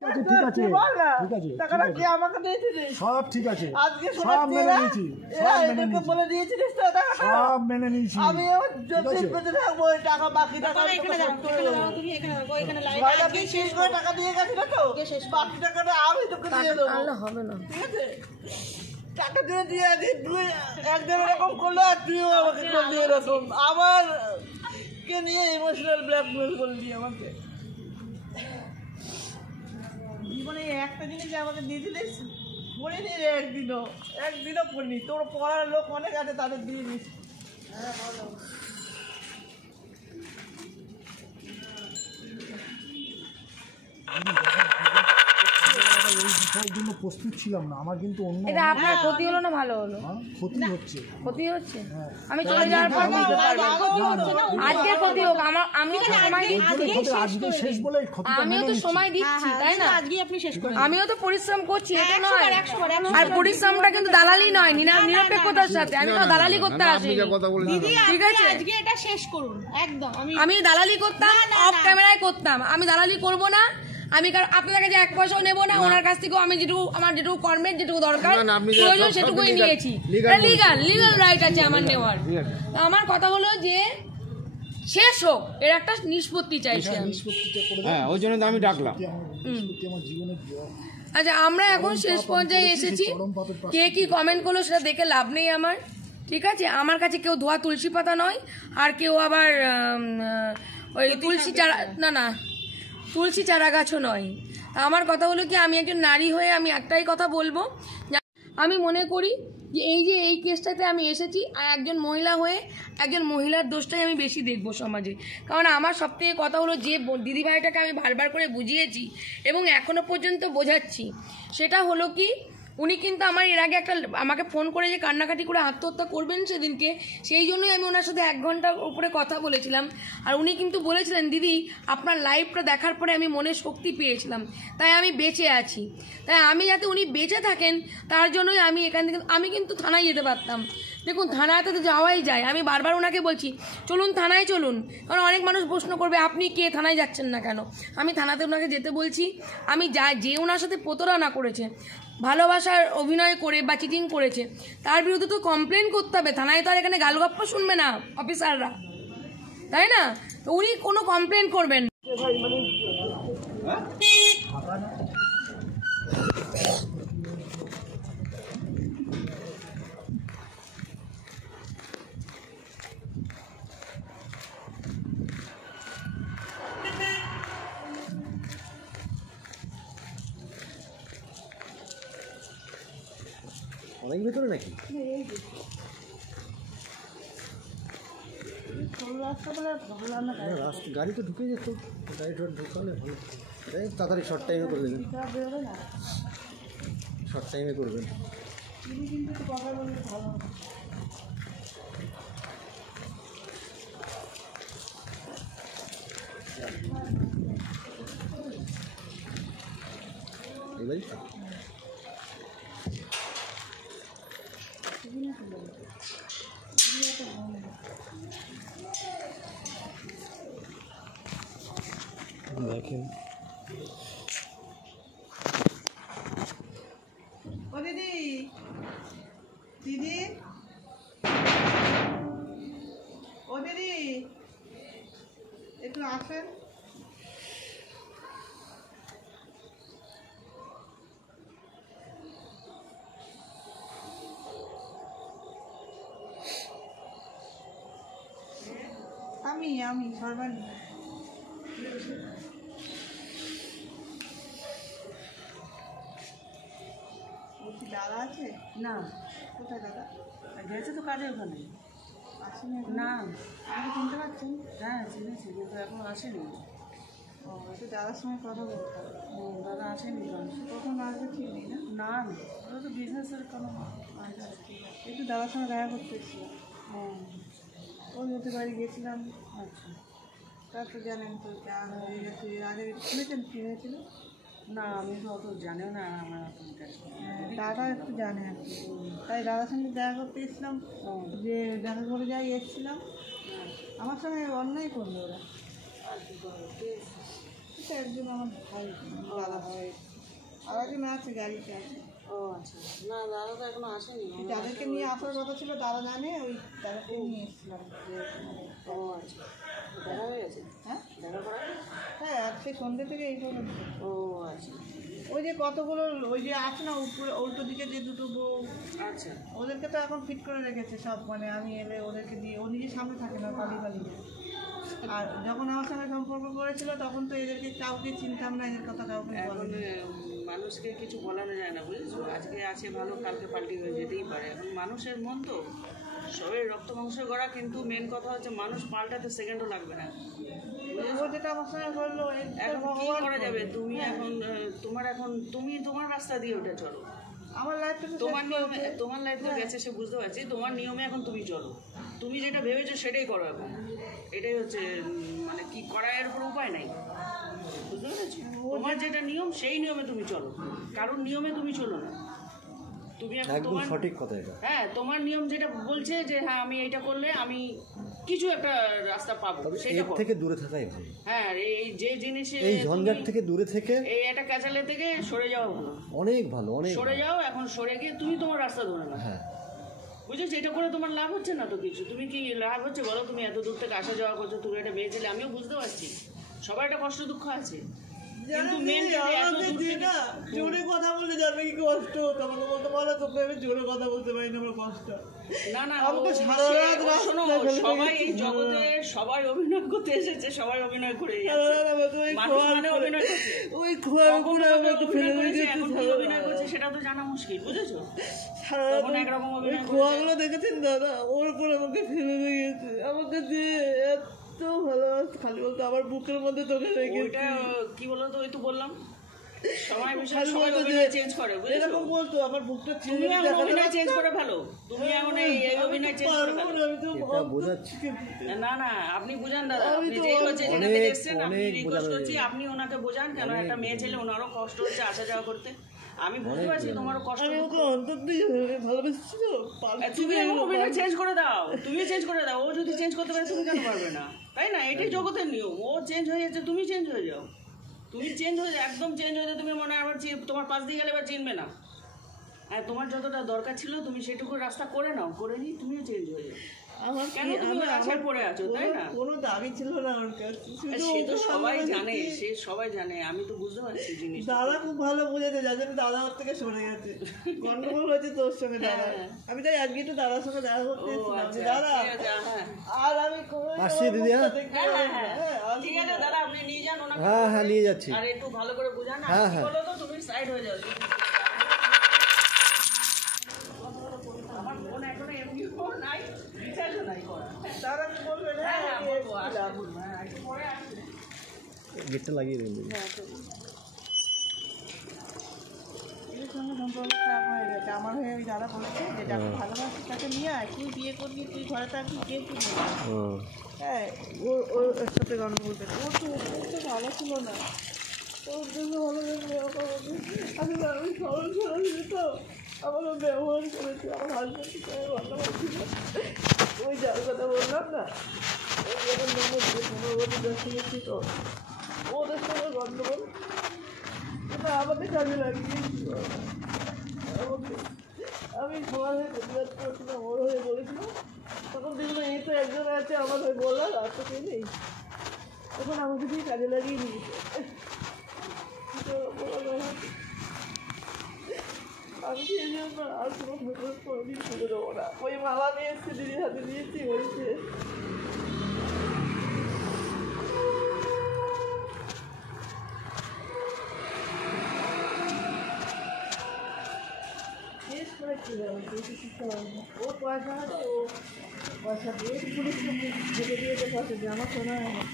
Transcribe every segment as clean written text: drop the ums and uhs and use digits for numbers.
ঠিক আছে টাকাটা কি আমাকে দিয়েছিস? সব ঠিক আছে, সব মেনে নিয়েছি, সব মেনে নিয়েছি। আমি থাকবো টাকা বাকি টাকা টাকা দিয়ে গেছিল তো, বাকি টাকাটা আমি তোকে দিয়ে দেবো, হবে না? ঠিক আছে, টাকা দিয়ে দিয়ে তুই একজন এরকম করলো আর তুইও আমাকে করলি এরকম, আবার কে নিয়ে ইমোশনাল ব্ল্যাকমেল করলি আমাকে। জীবনে একটা জিনিস আমাকে দিয়েছিলিস, পড়িনি রে, একদিনও পড়িনি। তোর পড়ার লোক অনেক আছে, তাদের দিয়ে দিস। হ্যাঁ বলো। জন্য প্রস্তুত ছিলাম না, আমার কিন্তু অন্য এটা আপনার ক্ষতি হলো না ভালো হলো? ক্ষতি হচ্ছে, ক্ষতি হচ্ছে। আমি চলে যাওয়ার পর বুঝতে পারবো আজকে ক্ষতি হোক। আমিও তো সময় দিচ্ছি, আমিও তো সময় দিচ্ছি, তাই না? আমিও তো পরিশ্রম করছি, এটা নয়। আর পরিশ্রমটা কিন্তু দালালি নয়, নিরপেক্ষতার সাথে। আমি তো দালালি করতে আসি, ঠিক আছে? আজকে এটা শেষ করুন একদম। আমি দালালি করতাম, অফ ক্যামেরায় করতাম। আমি দালালি করব না। আমি আপনাদের কাছে এক পয়সাও নেবো না, ওনার কাছ থেকেও আমি আমার যেটুকু কর্মের যেটুকু দরকার প্রয়োজন সেটুকুই নিয়েছি। লিগাল রাইট আছে আমার নেওয়ার। আমার কথা হলো যে শেষ হোক, এর একটা নিষ্পত্তি চাইছি আমি। হ্যাঁ, ওই জন্য তো আমি ডাকলাম। আচ্ছা, আমরা এখন শেষ পর্যায়ে এসেছি। কে কি কমেন্ট করলো সেটা দেখে লাভ নেই আমার, ঠিক আছে? আমার কাছে কেউ ধোয়া তুলসী পাতা নয়, আর কেউ আবার ওই তুলসী চারা, না তুলসী চারা গাছও নয়। আমার কথা হলো কি, আমি একজন নারী হয়ে আমি একটাই কথা বলবো, আমি মনে করি যে এই কেসটাতে আমি এসেছি একজন মহিলা হয়ে, একজন মহিলার দোষটাই আমি বেশি দেখবো সমাজে। কারণ আমার সবথেকে কথা হলো, যে দিদিভাইটাকে আমি বারবার করে বুঝিয়েছি এবং এখনো পর্যন্ত বোঝাচ্ছি, সেটা হলো কি, উনি কিন্তু আমার এর আগে আমাকে ফোন করে যে কান্নাকাটি করে আত্মহত্যা করবেন সেদিনকে, সেই জন্যই আমি ওনার সাথে 1 ঘন্টার উপরে কথা বলেছিলাম। আর উনি কিন্তু বলেছিলেন, দিদি আপনার লাইভটা দেখার পরে আমি মনে শক্তি পেয়েছিলাম, তাই আমি বেঁচে আছি। তাই আমি যাতে উনি বেঁচে থাকেন তার জন্যই আমি এখান থেকে, আমি কিন্তু থানায় যেতে পারতাম। দেখুন, থানাতে তো যাওয়াই যায়। আমি বারবার ওনাকে বলছি চলুন থানায় চলুন, কারণ অনেক মানুষ প্রশ্ন করবে আপনি কে, থানায় যাচ্ছেন না কেন? আমি থানাতে ওনাকে যেতে বলছি। আমি যে ওনার সাথে প্রতারণা করেছে, ভালোবাসার অভিনয় করে বা চিটিং করেছে, তার বিরুদ্ধে তো কমপ্লেন করতে হবে। থানায় তো আর এখানে গালগপ্প শুনবে না অফিসাররা, তাই না? তো উনি কোনো কমপ্লেন করবেন। অনেক ভিতরে নাকি গাড়ি তো ঢুকে যেত, গাড়ি ঢুকালে ভালো, তাড়াতাড়ি শর্ট টাইমে করে দেবেন, শর্ট টাইমে করবেন। এবারই দেখেন, ও দিদি, দিদি, ও দিদি, একটু আসেন। আমি সর্বাণী। বলছি দাদা আছে? না। কোথায় দাদা? গেছে তো কাজে, ওখানে আসেনি না। আপনি চিনতে পারছেন? হ্যাঁ চিনেছি, কিন্তু এখন আসেনি। ও, একটু দাদার সঙ্গে কথা বলতে হবে। ও, দাদা আসেনি কখন আসবে ঠিক নেই না? না, ওরা তো বিজনেসের কোনো। আচ্ছা ঠিক আছে, একটু দাদার সঙ্গে দেখা করতে এসেছিলাম। ওই হতে বাড়ি গেছিলাম। আচ্ছা, তারপর জানেন তো যা হয়ে গেছে। আগে শুনেছেন কী হয়েছিল? না, আমি তো অত জানিও না, আমার দাদা একটু জানে আর কি। তাই দাদার সঙ্গে দেখা করতে এসেছিলাম, যে দেখা করে যাই এসেছিলাম। আমার সঙ্গে অন্যায় করলো ওরা। একজন আমার ভাই দাদা হয়। আছে, গাড়িতে আছে। ও আচ্ছা, না দাদা তো এখনো আসেনি। যাদেরকে নিয়ে আসার কথা ছিল দাদা জানে, ওই তাদেরকে নিয়ে এসেছিলাম। ও আচ্ছা, দেখা হয়ে গেছে? হ্যাঁ দেখা করা গেছে? হ্যাঁ, আজকে সন্ধ্যে থেকে এই পর্যন্ত। ও আচ্ছা ওই যে কতগুলো ওই যে আছে না উপরে উল্টো দিকে যে দুটো বউ, আচ্ছা। ওদেরকে তো এখন ফিট করে রেখেছে সব, মানে আমি এলে ওদেরকে দিয়ে, ও নিজের সামনে থাকে না, পালিয়ে পালিয়ে। আর যখন আমার সঙ্গে সম্পর্ক করেছিল তখন তো এদেরকে কাউকে চিনতাম না, এদের কথা কাউকে এখন বলেনি। মানুষকে কিছু বলানো যায় না, বুঝেছো? আজকে আছে ভালো, কালকে পাল্টি হয়ে যেতেই পারে। এখন মানুষের মন তো সবাই রক্ত মাংসের গড়া, কিন্তু মেন কথা হচ্ছে মানুষ পাল্টাতে সেকেন্ডও লাগবে না। ও যেটা আমার সঙ্গে করলো, এখন কি করা যাবে? তুমি এখন তুমি তোমার রাস্তা দিয়ে ওটা চলো, আমার লাইফটা তোমার নিয়মে, তোমার লাইফ তো গেছে সে বুঝতে পারছি, তোমার নিয়মে এখন তুমি চলো, তুমি যেটা ভেবেছো সেটাই করো এখন। এটাই হচ্ছে মানে কি করা, এর কোনো উপায় নাই, বুঝতে পেরেছো? তোমার যেটা নিয়ম সেই নিয়মে তুমি চলো, কারণ নিয়মে তুমি চলো না। তুমি এখন একদম তোমার সঠিক কথা এটা। হ্যাঁ, তোমার নিয়ম যেটা বলছে যে হ্যাঁ আমি এইটা করলে আমি কিছু একটা রাস্তা পাবো, সেটা এর থেকে দূরে থাকাই ভালো। হ্যাঁ, এই যে জিনিসে এই ঝঞ্ঝাট থেকে দূরে থেকে এই একটা ক্যাচালে থেকে সরে যাওয়া ভালো, অনেক ভালো, অনেক সরে যাও। এখন সরে গিয়ে তুমি তোমার রাস্তা ধরে নাও। হ্যাঁ, বুঝেছো? এটা করে তোমার লাভ হচ্ছে না তো কিছু। তুমি কি লাভ হচ্ছে বলো? তুমি এত দূর থেকে আসা যাওয়া করছো, তুমি একটা মেয়ে ছেলে, আমিও বুঝতে পারছি সবার একটা কষ্ট দুঃখ আছে, কিন্তু মেন জোরে কথা বলে যাবে কি কষ্ট, তোমাকে বলতে পারো তোকে আমি জোরে কথা বলতে পারি না, আমার কষ্ট। না না, আমাকে সারা রাত শোনো, সবাই এই জগতে সবাই অভিনয় করতে এসেছে, সবাই অভিনয় করে মানুষ মানে অভিনয় করছে, ওই খোয়ার উপরে আমাকে ফেলে রেখেছে, এখন কি অভিনয় করছে সেটা তো জানা মুশকিল, বুঝেছো? তখন একরকম অভিনয় করছে। খোয়াগুলো দেখেছেন দাদা, ওর উপরে আমাকে ফেলে রেখেছে, আমাকে দিয়ে এত ভালোবাসে, খালি বলতো আমার বুকের মধ্যে তোকে রেখেছে। ওইটা কি বলতো, ওই তো বললাম সময় বিষয় সবাই অভিনয় চেঞ্জ করে, বুঝেছো? এরকম বলতো আমার বুকটা তুমি এখন অভিনয় চেঞ্জ করে ফেলো, তুমি এখন এই অভিনয় চেঞ্জ করে ফেলো। আমি তো এটা বোঝাচ্ছি। না না, আপনি বুঝান দাদা, আপনি যেই হচ্ছে যেখানে থেকে এসেছেন, আপনি রিকোয়েস্ট করছি আপনি ওনাকে বোঝান, কেন একটা মেয়ে ছেলে ওনারও কষ্ট হচ্ছে আসা যাওয়া করতে। আমি বুঝতে পারছি তোমারও কষ্ট। আমি ওকে অন্তর দিয়ে ভালোবেসেছিল, তুমি এখন অভিনয় চেঞ্জ করে দাও, তুমি চেঞ্জ করে দাও। ও যদি চেঞ্জ করতে পারে তুমি কেন পারবে না? তাই না? এটাই জগতের নিয়ম। ও চেঞ্জ হয়ে যাচ্ছে, তুমি চেঞ্জ হয়ে যাও। তুমি চেঞ্জ হয়ে যাও, একদম চেঞ্জ হয়ে যাও। তুমি মনে হয় আবার তোমার পাশ দিয়ে গেলে এবার চিনবে না। হ্যাঁ, তোমার যতটা দরকার ছিল তুমি সেটুকু রাস্তা করে নাও, করে নি তুমিও চেঞ্জ হয়ে যাও। আমার কেন তুমি আশায় পড়ে আছো, তাই না? কোনো দাবি ছিল না ওর কাছে, সে তো সবাই জানে, সে সবাই জানে, আমি তো বুঝতে পারছি জিনিস। দাদা খুব ভালো বুঝেছে, যার জন্য দাদা ওর থেকে সরে গেছে, গন্ডগোল হয়েছে তোর সঙ্গে দাদা। আমি তাই আজকে একটু দাদার সঙ্গে দেখা করতে এসেছিলাম, দাদা আর আমি আসছি দিদি। হ্যাঁ ঠিক আছে দাদা, আপনি নিয়ে যান ওনাকে। হ্যাঁ হ্যাঁ নিয়ে যাচ্ছি। আর একটু ভালো করে বুঝান। হ্যাঁ, কি হ্যাঁ। বলো তো, তুমি সাইড হয়ে যাও। আমার ফোন এখনো এমনিও নাই, রিচার্জও নাই করা। দাদা কি বলবে? হ্যাঁ হ্যাঁ বলবো, একটু পরে আসবে। গেটটা লাগিয়ে দিন। এর সঙ্গে সম্পর্ক খারাপ হয়ে গেছে আমার হয়ে। ওই দাদা বলেছে যে যাকে ভালোবাসি তাকে নিয়ে আয়, তুই বিয়ে করবি, তুই ঘরে থাকবি, কে কি বলবি? হ্যাঁ, ওর সাথে গন্ডগোল করছে। ও তো ভালো ছিল না, ওর জন্য ভালো আসলে আমি সরল সরল তো আমার ব্যবহার করেছে, আমার হাজব্যান্ডকে ভালোবাসি না। ওই যার কথা বললাম না, ওই যখন নম্বর 15 বছর দেখি তো ওদের সঙ্গে গন্ডগোল, ওটা আমাকে কাজে লাগিয়েছিল। আমি সবার হয়ে প্রতিবাদ করেছিলাম, ওর হয়ে বলেছিলাম, তখন দেখলো এই তো একজন আছে আমার হয়ে বললাম, আর তো কেউ নেই, তখন আমাকে দিয়ে কাজে লাগিয়ে নিয়েছে। আমি সেই জন্য আর কোনো প্রতিবাদ কোনোদিন করে দেবো না। ওই মালা নিয়ে এসছে, দিদির হাতে দিয়েছি, বলছে শেষ করে কি যাবে, ওর পয়সা আছে, ও পয়সা দিয়ে পুলিশ ঢেকে দিয়েছে, পয়সা দিয়ে আমার শোনা হয় না।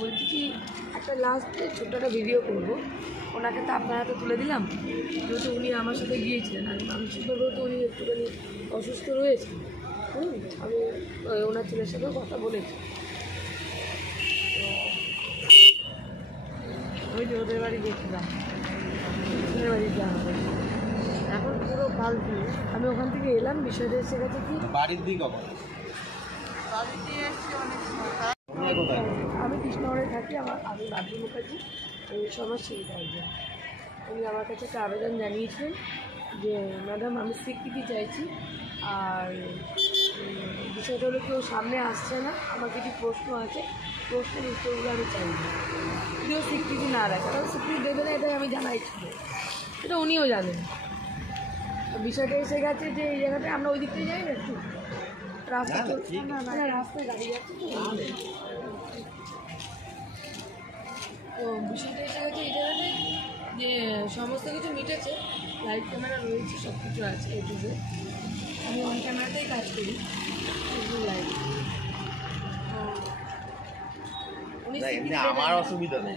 বলছি কি, একটা লাস্টে ছোট্ট একটা ভিডিও করবো, ওনাকে তো আপনার হাতে তুলে দিলাম, যেহেতু উনি আমার সাথে গিয়েছিলেন। আর মানসিকভাবেও তো উনি একটুখানি অসুস্থ রয়েছে। আমি ওনার ছেলের সাথেও কথা বলেছি। ওই যে ওদের বাড়ি গেছিলাম, ওদের বাড়ি যাওয়া হবে। এখন পুরো ফালতু। আমি ওখান থেকে এলাম, বিষয়টা এসে গেছে কি বাড়ির দিক কখন? বাড়িতে এসছি অনেক সময়। আমি কৃষ্ণনগরে থাকি, আমি বাবলু মুখার্জি, এই সমাজ সেবিকা একজন। উনি আমার কাছে একটা আবেদন জানিয়েছিলেন যে ম্যাডাম আমি স্বীকৃতি চাইছি, আর বিষয়টা হলো কেউ সামনে আসছে না, আমার কিছু প্রশ্ন আছে, প্রশ্নের উত্তরগুলো আমি চাই না, কেউ স্বীকৃতি না রাখে, তাহলে স্বীকৃতি দেবে না, এটাই আমি জানাইছিল, এটা উনিও জানেন। বিষয়টা এসে গেছে যে এই জায়গাটায় আমরা ওই দিক থেকে যাই না, একটু রাস্তা রাস্তায় গাড়ি যাচ্ছে তো বিষয়টা এসে গেছে এই জায়গাটায় যে সমস্ত কিছু মিটেছে, লাইভ ক্যামেরা রয়েছে, সব কিছু আছে এটুকু। আমি অন ক্যামেরাতেই কাজ করি, লাইভ। আমার অসুবিধা নেই,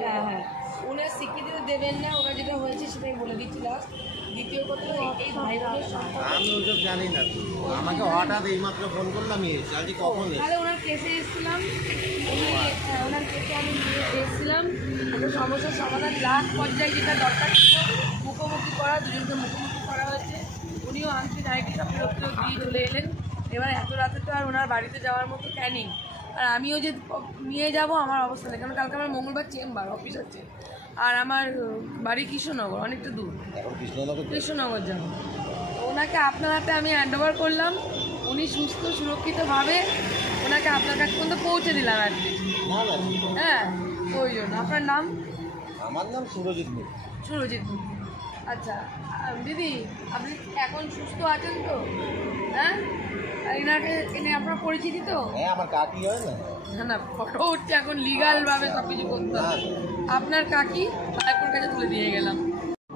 হ্যাঁ হ্যাঁ, ওনার স্বীকৃতি দেবেন না, ওনার যেটা হয়েছে সেটাই বলে দিচ্ছি লাস্ট। দ্বিতীয় কথা, এই ভাই বোনের সম্পর্ক আমি ওইসব জানি না। আমাকে হঠাৎ এইমাত্র ফোন করলাম, আজকে কখন তাহলে ওনার কেসে এসেছিলাম, ওনার কেসে আমি নিয়ে এসেছিলাম, একটা সমস্যার সমাধান লাস্ট পর্যায়ে যেটা দরকার ছিল মুখোমুখি করা, দুজনকে মুখোমুখি করা হয়েছে, উনিও আনছেন আরেকটি সব ফেরত দিয়ে চলে এলেন। এবার এত রাতে তো আর ওনার বাড়িতে যাওয়ার মতো ক্যানিং, আর আমিও যে নিয়ে যাব আমার অবস্থা নেই, কারণ কালকে আমার মঙ্গলবার চেম্বার অফিস আছে, আর আমার বাড়ি কৃষ্ণনগর, অনেকটা দূর, কৃষ্ণনগর যাবো। ওনাকে আপনার হাতে আমি হ্যান্ড ওভার করলাম, উনি সুস্থ সুরক্ষিতভাবে ওনাকে আপনার কাছে পর্যন্ত পৌঁছে দিলাম আর কি। হ্যাঁ, ওই জন্য। আপনার নাম? আমার নাম সুরজিৎ মিত্র। সুরজিৎ মিত্র, আচ্ছা। দিদি আপনি এখন সুস্থ আছেন তো? হ্যাঁ, এনাকে এনে আপনার পরিচিতি তো? হ্যাঁ, আমার কাকি হয় না। না না, ফটো উঠছে, এখন লিগালভাবে সব কিছু করতে হবে। আপনার কাকি ভাইপোর কাছে তুলে দিয়ে গেলাম।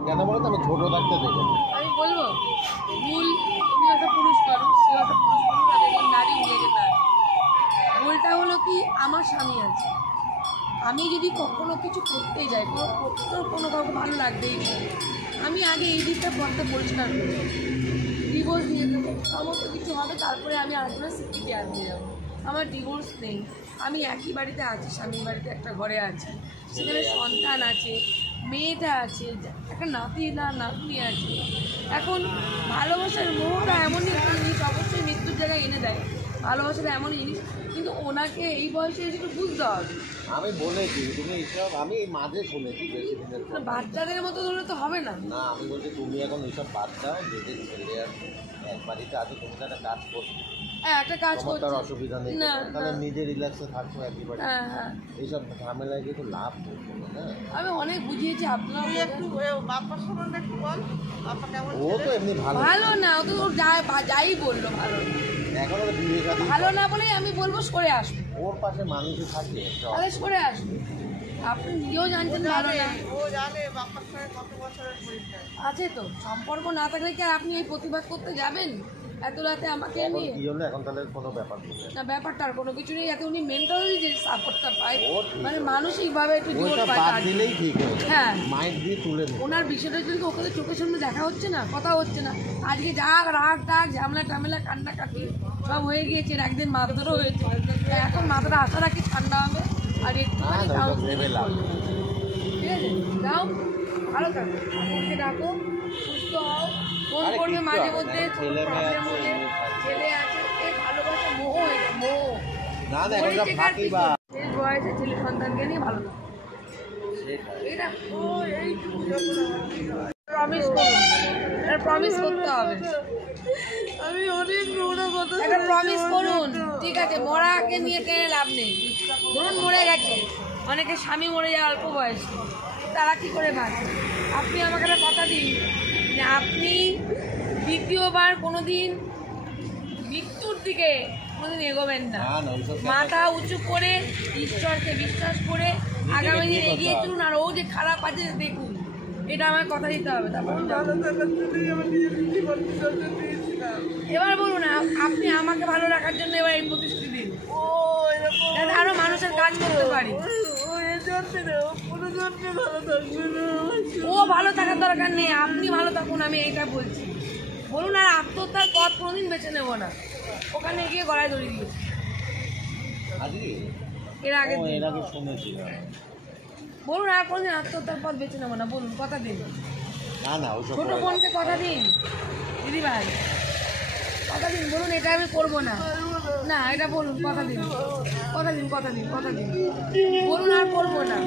কেন বলো তো, আমি ছোট থাকতে দেখো, আমি বলবো ভুল, উনি একটা পুরুষ মানুষ, সে একটা পুরুষ মানুষ, আর একজন নারী, উনি একজন নারী। ভুলটা হলো কি, আমার স্বামী আছে, আমি যদি কখনো কিছু করতে যাই, কোনো কাউকে ভালো লাগবেই না, আমি আগে এই দিকটা পথটা পরিষ্কার করি, ডিভোর্স দিয়ে দেবো, সমস্ত কিছু হবে, তারপরে আমি আরেকজনের স্বীকৃতি আনতে যাবো। আমার ডিভোর্স নেই, আমি একই বাড়িতে আছি, স্বামীর বাড়িতে একটা ঘরে আছি, সেখানে সন্তান আছে, মেয়েটা আছে, একটা নাতি না নাতনি আছে। এখন ভালোবাসার মোহটা এমনই একটা জিনিস, অবশ্যই মৃত্যুর জায়গায় এনে দেয়, ভালোবাসাটা এমনই জিনিস, কিন্তু ওনাকে এই বয়সে এসে একটু বুঝতে হবে। আমি বলেছি তুমি এইসব, আমি এই মাঝে শুনেছি বেশি দিনের পর। বাচ্চাদের মতো ধরে তো হবে না। না, আমি বলছি তুমি এখন এইসব বাদ দাও, যদি ছেলে আছে এক বাড়িতে আছে, তুমি তো একটা কাজ করছো, হ্যাঁ একটা কাজ তোমার করছি, তার অসুবিধা নেই, না তাহলে নিজে রিল্যাক্সে থাকছো একই বাড়ি। হ্যাঁ হ্যাঁ, এইসব ঝামেলায় কিন্তু লাভ নেই না। আমি অনেক বুঝিয়েছি, আপনার তুই একটু বাপ্পার সম্বন্ধে একটু বল, বাপ্পা কেমন ও তো এমনি ভালো, ভালো না, ও তো ওর যাই বললো ভালো, এখন ওর বিয়ে শাদী, ভালো না বলেই আমি বলবো সরে আসবো, ওর পাশে মানুষই থাকে একটা। তাহলে সরে আসবো। আপনি নিজেও জানছেন ভালো না, ও জানে বাপ্পার সঙ্গে কত বছরের পরিচয় আছে তো সম্পর্ক, না থাকলে কি আর আপনি এই প্রতিবাদ করতে যাবেন এত রাতে আমাকে এখন নিয়ে? কি হলো, এখন তাহলে কোনো ব্যাপার নেই না, ব্যাপারটা আর কোনো কিছু নেই, এতে উনি মেন্টালি যে সাপোর্টটা পায়, ও ঠিক মানে মানসিকভাবে একটু জোর ওইটা পায় বাদ তার। দিলেই ঠিক হয়ে যাবে, হ্যাঁ, মাইন্ড দিয়ে তুলে নেবে। ওনার বিষয়টা যদি ওকে তো চোখের সামনে দেখা হচ্ছে না, কথা হচ্ছে না, আজকে যা রাগ টাগ ঝামেলা টামেলা কান্নাকাটি সব হয়ে গিয়েছে, একদিন মারধরও হয়েছে, এখন মাথাটা আশা রাখি ঠান্ডা হবে, আর একটুখানি না, কাউন্ট ভেবে লাভ নেই। ঠিক আছে, যাও ভালো থাকো, ঠাকুরকে ডাকো, সুস্থ হও, ফোন আরে করবে কিচ্ছু মাঝে হবে না, মধ্যে, ছেলে মেয়ে প্রবলেম আছে, হলে, ছেলে আছে, এই ভালোবাসা মোহ, এটা মোহ, না না, এখন সব ফাঁকি বা শেষ বয়সে ছেলে সন্তানকে নিয়ে ভালো থাকো, এটা ও এইটুকু প্রমিস করুন, এটা প্রমিস করতে হবে, আমি অনেক নোংরা কথা একটা প্রমিস করুন, ঠিক আছে? মরাকে নিয়ে টেনে লাভ নেই, ধরুন মরে গেছে, অনেকে স্বামী মরে যায় অল্প বয়সে, তারা কি করে বাঁচে? আপনি আমাকে একটা কথা দিন যে আপনি দ্বিতীয়বার কোনোদিন মৃত্যুর দিকে কোনোদিন এগোবেন না, না না, ওইসব মাথা উঁচু করে ঈশ্বরকে বিশ্বাস করে আগামী দিন ঠিক এগিয়ে কথা। চলুন, আর ও যে খারাপ আছে দেখুন, এটা আমার কথা দিতে হবে, তারপর আমি যাবো। ভালো থাকার জন্যই আমি নিজের জীবন বিসর্জন দিয়েছিলাম। এবার বলুন আপনি আমাকে ভালো রাখার জন্য এবার এই প্রতিশ্রুতি দিন, ও এরকম যাতে আরো মানুষের কাজ করতে পারি। ও এই জন্মে না, ও পুরো জন্মে ভালো থাকবে না। ও ভালো থাকার দরকার নেই, আপনি ভালো থাকুন, আমি এইটা বলছি। বলুন, আর আত্মহত্যার পথ কোনোদিন বেছে নেবো না, ওখানে গিয়ে গলায় ধরে দিয়েছি আজকে এর আগের ও দিন। এর আগে শুনেছি। বলুন আর কোনদিন আত্মহত্যার পথ বেছে নেবো না, বলুন কথা দিন। না না ওইসব ছোট বোনকে কথা দিন দিদি ভাই, কথা দিন, বলুন এটা আমি করবো না, না এটা বলুন, কথা দিন, কথা দিন, কথা দিন, কথা দিন, বলুন আর করবো না।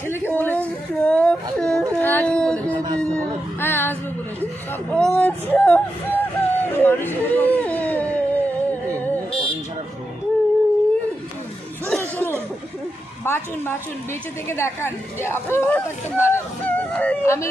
ছেলেকে বলেছি হ্যাঁ আসবে বলেছি, সব বলেছি। শুনুন শুনুন, বাঁচুন বাঁচুন, বেঁচে থেকে দেখান যে আপনি ভালো থাকতে পারেন। আমি